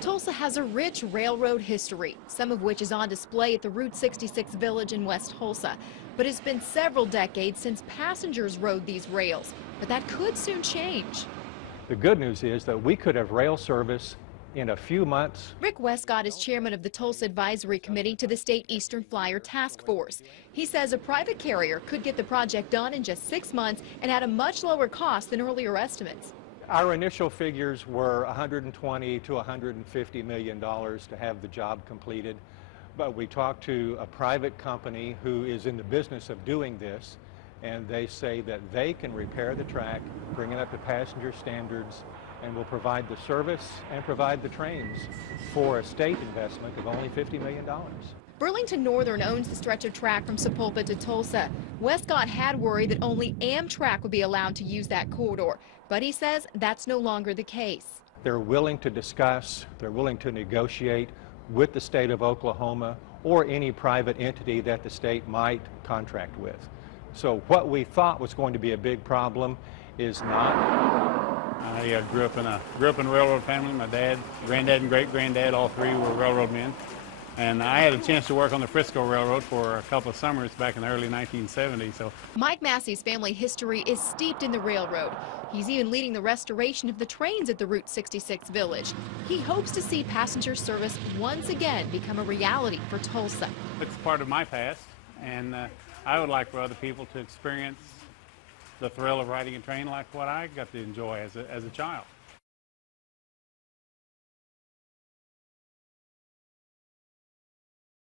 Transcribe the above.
Tulsa has a rich railroad history, some of which is on display at the Route 66 Village in West Tulsa. But it's been several decades since passengers rode these rails. But that could soon change. The good news is that we could have rail service in a few months. Rick Westcott is chairman of the Tulsa Advisory Committee to the State Eastern Flyer Task Force. He says a private carrier could get the project done in just 6 months and at a much lower cost than earlier estimates. Our initial figures were $120 to $150 million to have the job completed. But we talked to a private company who is in the business of doing this, and they say that they can repair the track, bring it up to passenger standards, and will provide the service and provide the trains for a state investment of only $50 million. Burlington Northern owns the stretch of track from Sapulpa to Tulsa. Westcott had worried that only Amtrak would be allowed to use that corridor, but he says that's no longer the case. They're willing to discuss, they're willing to negotiate with the state of Oklahoma or any private entity that the state might contract with. So what we thought was going to be a big problem is not. I grew up in a railroad family. My dad, granddad, and great-granddad, all three were railroad men. And I had a chance to work on the Frisco Railroad for a couple of summers back in the early 1970s. So Mike Massey's family history is steeped in the railroad. He's even leading the restoration of the trains at the Route 66 Village. He hopes to see passenger service once again become a reality for Tulsa. it's part of my past, and I would like for other people to experience the thrill of riding a train like what I got to enjoy as a child.